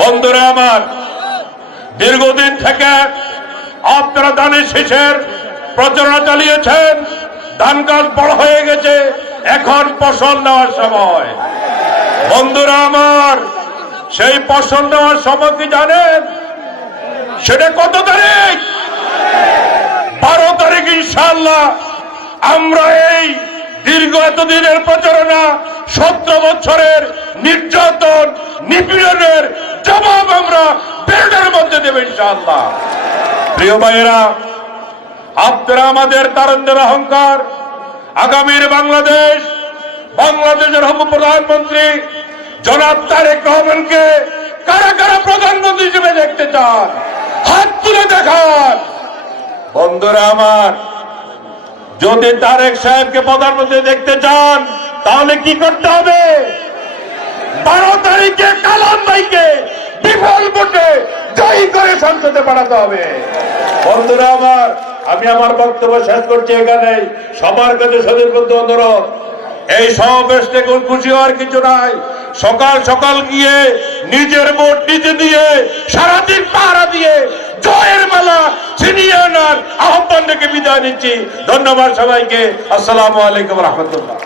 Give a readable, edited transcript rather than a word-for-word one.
বন্ধুরা আমার, দীর্ঘদিন থেকে আপনারা ধানের শীষের প্রচারণা চালিয়েছেন। ধান গাছ বড় হয়ে গেছে, এখন ফসল নেওয়ার সময়। বন্ধুরা আমার, সেই ফসল নেওয়ার সময় কি জানেন? সেটা কত তারিখ? 12 তারিখ। ইনশাআল্লাহ আমরা এই দীর্ঘ এতদিনের প্রচারণা, 17 বছরের নির্যাতন নিপীড়নের জবাব আমরা ব্যালটের মধ্যে দেব ইনশাআল্লাহ। প্রিয় ভাইয়েরা, আপনারা আমাদের তারুণ্যের অহংকার। আগামীর বাংলাদেশের প্রধানমন্ত্রী জনাব তারেক রহমানকে কারা কারা প্রধানমন্ত্রী হিসেবে দেখতে চান? হাত তুলে দেখান। বন্ধুরা আমার, যদি তারেক সাহেবকে প্রধানমন্ত্রী দেখতে চান তাহলে কি করতে হবে? 12 তারিখে কালাম ভাইকে বিপুল ভোটে জয়ী করে সংসদে পাঠাতে হবে। বন্ধুরা আমার, আমি আমার বক্তব্য শেষ করছি এখানে। সবার কাছে সদস্য অনুরোধ, এই সমাবেশ থেকে খুশি হওয়ার কিছু নাই। সকাল সকাল গিয়ে নিজের ভোট নিজে দিয়ে সারাদিন পাহারা দিয়ে জয়ের মালা ছিনিয়ে আনার আহ্বান থেকে বিদায় নিচ্ছি। ধন্যবাদ সবাইকে। আসসালামু আলাইকুম রহমতুল্লাহ।